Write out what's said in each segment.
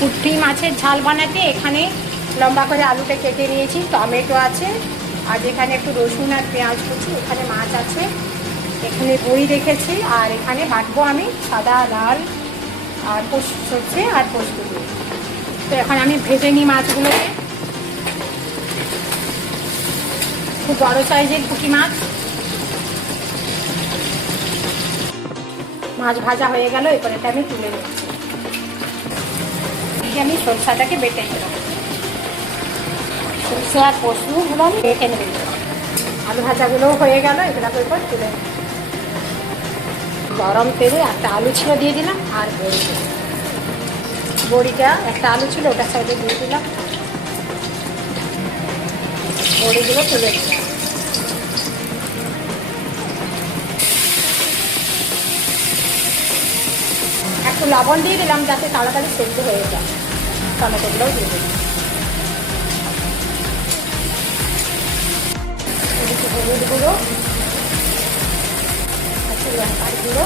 পুঁটি মাছের ঝাল বানাতে এখানে লম্বা করে আলুটা কেটে নিয়েছি, টমেটো আছে, আর এখানে একটু রসুন আর পেঁয়াজ কুচি, এখানে মাছ আছে, এখানে বড়ি রেখেছি, আর এখানে বাটবো আমি সাদা লাল আর সর্ষে আর পোস্ত দিয়ে। তো এখন আমি ভেজে নিই মাছগুলোকে। খুব বড় সাইজের পুঁটি মাছ। মাছ ভাজা হয়ে গেল, এরপর এটা আমি তুলে নিচ্ছি। আমি সরষাটাকে বেটে নেব, সরষে আর পোস্তগুলো আমি বেটে নেব। আলু ভাজাগুলোও হয়ে গেল, এগুলোকে এরপর তুলে নেব। গরম তেলে একটা আলু ছিল দিয়ে দিলাম, আর বড়িটা একটা আলু ছিল ওটার সাইডে দিয়ে দিলাম, বড়িগুলো তুলে দিলাম। একটু লবণ দিয়ে দিলাম যাতে তাড়াতাড়ি সেদ্ধ হয়ে যায়। টমেটোগুলোও দিয়ে দিলাম, একটু হলুদ গুঁড়ো, একটু লঙ্কার গুঁড়ো,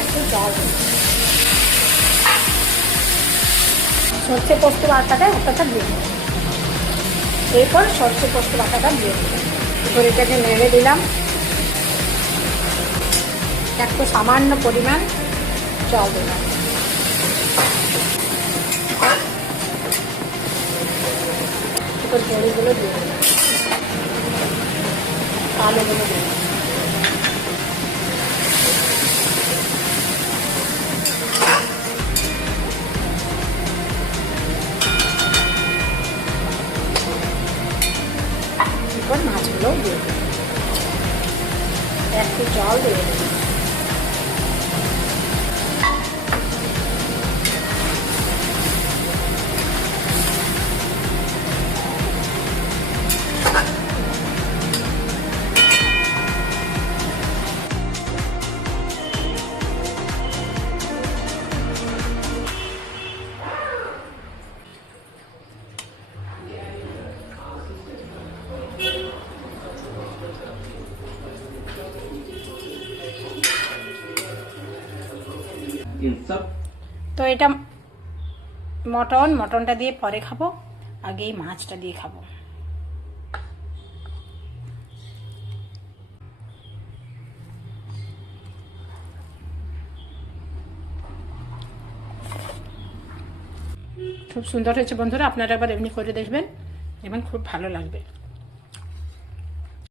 একটু জল, সর্ষে পোস্ত বাটাটা একটা দিয়ে দিলাম। এরপর সর্ষে পোস্ত বাটাটা দিয়ে দিলাম, এরপর এটাকে নেড়ে দিলাম। একটু সামান্য পরিমাণ জল দিলাম, এরপর বড়িগুলো দিয়ে দিলাম, আলুগুলো দিয়ে দিলাম। এরপর মাছগুলোও দিয়ে দিলাম, একটু জল দিয়ে দিলাম। তো এটা মটনটা দিয়ে পরে খাবো, আগে এই মাছটা দিয়ে খাবো। খুব সুন্দর হয়েছে বন্ধুরা, আপনারা আবার এমনি করে দেখবেন এবং খুব ভালো লাগবে।